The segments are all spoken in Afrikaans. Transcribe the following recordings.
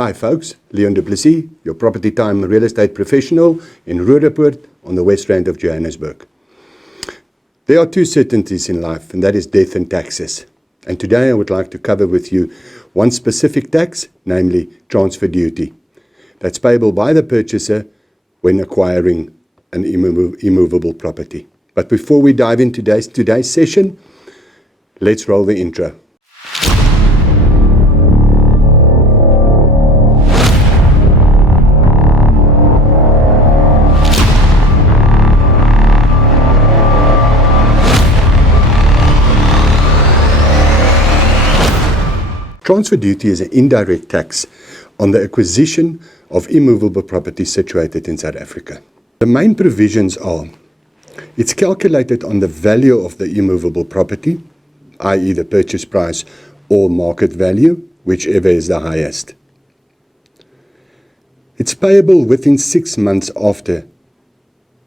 Hi folks, Leon du Plessis, your property time real estate professional in Roodepoort on the West Rand of Johannesburg. There are two certainties in life, and that is death and taxes. And today I would like to cover with you one specific tax, namely transfer duty, that's payable by the purchaser when acquiring an immovable property. But before we dive into today's session, let's roll the intro. Transfer duty is an indirect tax on the acquisition of immovable property situated in South Africa. The main provisions are, it's calculated on the value of the immovable property, i.e. the purchase price or market value, whichever is the highest. It's payable within 6 months after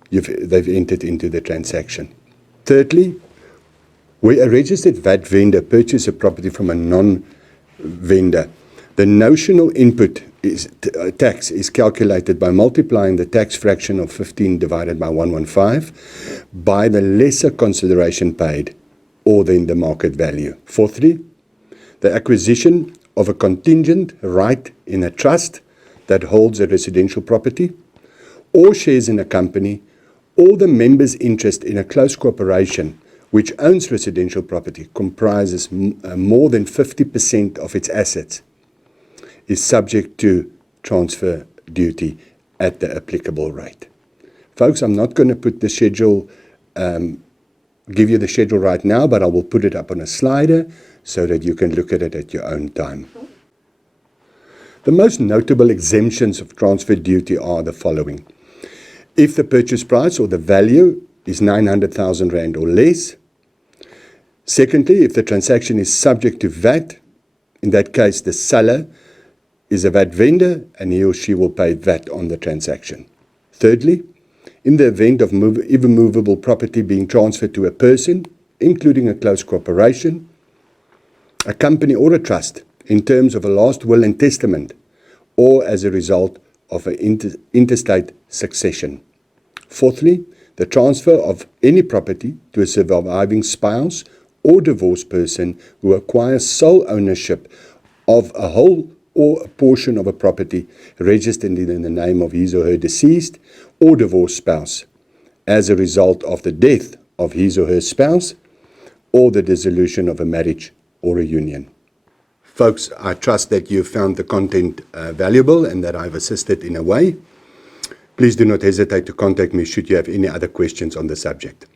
they've entered into the transaction. Thirdly, where a registered VAT vendor purchases a property from a non-vendor, the notional input tax is calculated by multiplying the tax fraction of 15 divided by 115 by the lesser consideration paid, or then the market value. Fourthly, the acquisition of a contingent right in a trust that holds a residential property, or shares in a company, or the member's interest in a close corporation which owns residential property, comprises more than 50% of its assets, is subject to transfer duty at the applicable rate. Folks, I'm not going to put the schedule, give you the schedule right now, but I will put it up on a slider so that you can look at it at your own time. The most notable exemptions of transfer duty are the following. If the purchase price or the value is 900,000 Rand or less. Secondly, if the transaction is subject to VAT, in that case the seller is a VAT vendor and he or she will pay VAT on the transaction. Thirdly, in the event of immovable property being transferred to a person, including a close corporation, a company or a trust, in terms of a last will and testament, or as a result of an interstate succession. Fourthly, the transfer of any property to a surviving spouse or divorced person who acquires sole ownership of a whole or a portion of a property registered in the name of his or her deceased or divorced spouse as a result of the death of his or her spouse or the dissolution of a marriage or a union. Folks, I trust that you found the content valuable and that I've assisted in a way. Please do not hesitate to contact me should you have any other questions on the subject.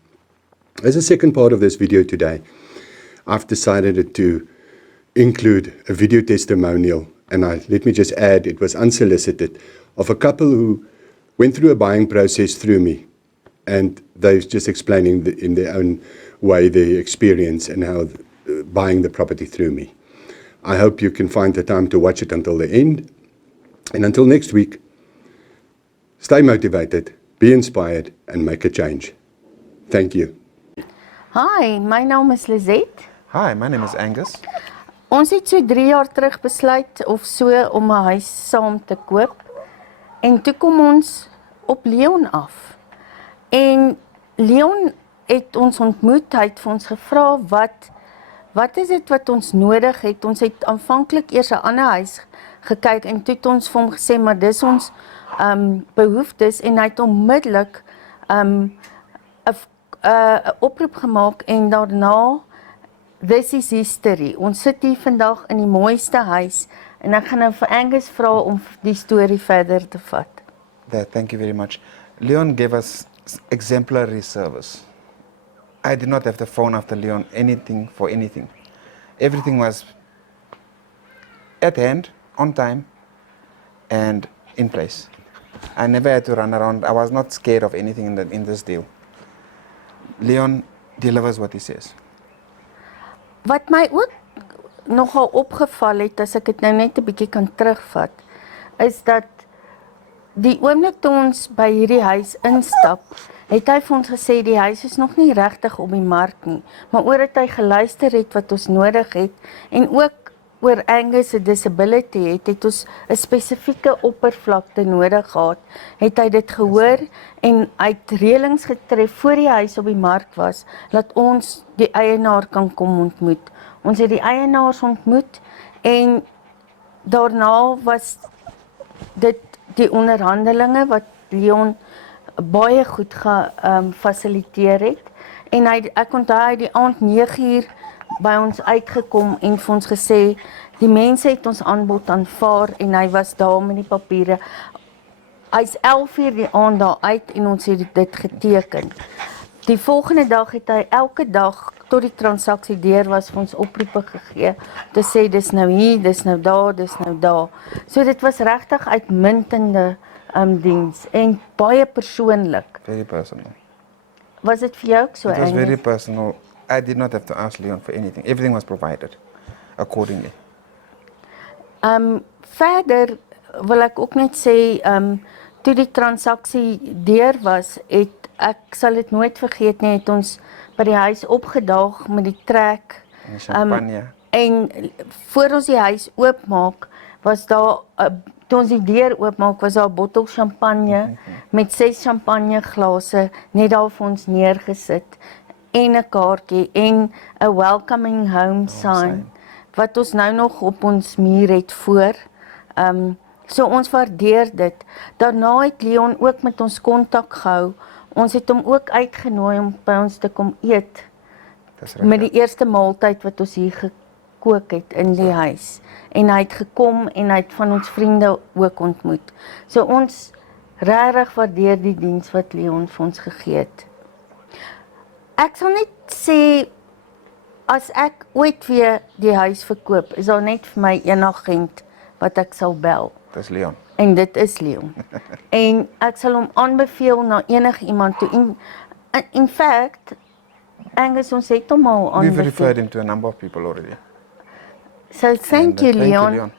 As a second part of this video today, I've decided to include a video testimonial, and let me just add, it was unsolicited, of a couple who went through a buying process through me, and they're just explaining in their own way their experience and how buying the property through me. I hope you can find the time to watch it until the end, and until next week, stay motivated, be inspired, and make a change. Thank you. Hi, my naam is Lizette. Hi, my name is Angus. Ons het so 3 jaar terug besluit of so om 'n huis saam te koop. En toe kom ons op Leon af. En Leon het ons ontmoet, hy het vir ons gevra wat is dit wat ons nodig het. Ons het aanvanklik eers 'n ander huis gekyk en toe het ons vir hom gesê maar dis ons behoeftes, en hy het onmiddellik 'n oproep gemaak en daarna this is history. Ons sit hier vandag in die mooiste huis en ek gaan nou vir Angus vra om die storie verder te vat. Thank you very much. Leon gave us exemplary service. I did not have to phone after Leon for anything. Everything was at hand, on time, and in place. I never had to run around. I was not scared of anything in this deal. Leon delivers what he says. Wat my ook nogal opgeval het, as ek dit nou net 'n bietjie kan terugvat, is dat die oomblik toe ons by hierdie huis instap, het hy vir ons gesê die huis is nog nie regtig op die mark nie, maar oor dat hy geluister het wat ons nodig het en ook oor Angus 'n disability het ons 'n spesifieke oppervlakte nodig gehad. Het hy dit gehoor en hy het reëlings getref voor die huis op die mark was, dat ons die eienaar kan kom ontmoet. Ons het die eienaars ontmoet en daarna was dit die onderhandelinge wat Leon baie goed gefasiliteer het. En ek onthou hy die aand 9:00 by ons uitgekom en vir ons gesê, die mense het ons aanbod aanvaar en hy was daar met die papiere. Hy's 11:00 die aand daar uit en ons het dit geteken. Die volgende dag het hy elke dag tot die transaksie deur was vir ons oproepe gegee, te sê dis nou hier, dis nou daar, dis nou daar. So dit was regtig uitmuntende diens en baie persoonlik. Very personal. Was dit vir jou ook so? It was Angus? very personal. I did not have to ask Leon for anything. Everything was provided accordingly. Verder wil ek ook net sê, toe die transaksie deur was, ek sal dit nooit vergeet nie, het ons by die huis opgedaag met die trek. En champagne. En voor ons die huis oopmaak, was daar, toe ons die deur oopmaak, was daar 'n bottel champagne met 6 champagneglase net daar vir ons neergesit en 'n kaartjie en 'n welcoming home sign wat ons nou nog op ons muur het voor. So ons waardeer dit. Daarna het Leon ook met ons kontak gehou. Ons het hom ook uitgenooi om by ons te kom eet. Met die eerste maaltyd wat ons hier gekook het in die huis. En hy het gekom en hy het van ons vriende ook ontmoet. So ons regtig waardeer die diens wat Leon vir ons gegee het. Ek sal net sê, as ek ooit weer die huis verkoop, is daar net vir my een agent wat ek sal bel. Dis Leon. En dit is Leon. En ek sal hom aanbeveel na enigiemand toe. In fact, Angus, ons het hom al We've aanbeveel. referred him to a number of people already. So thank you, Thank you, Leon. Leon.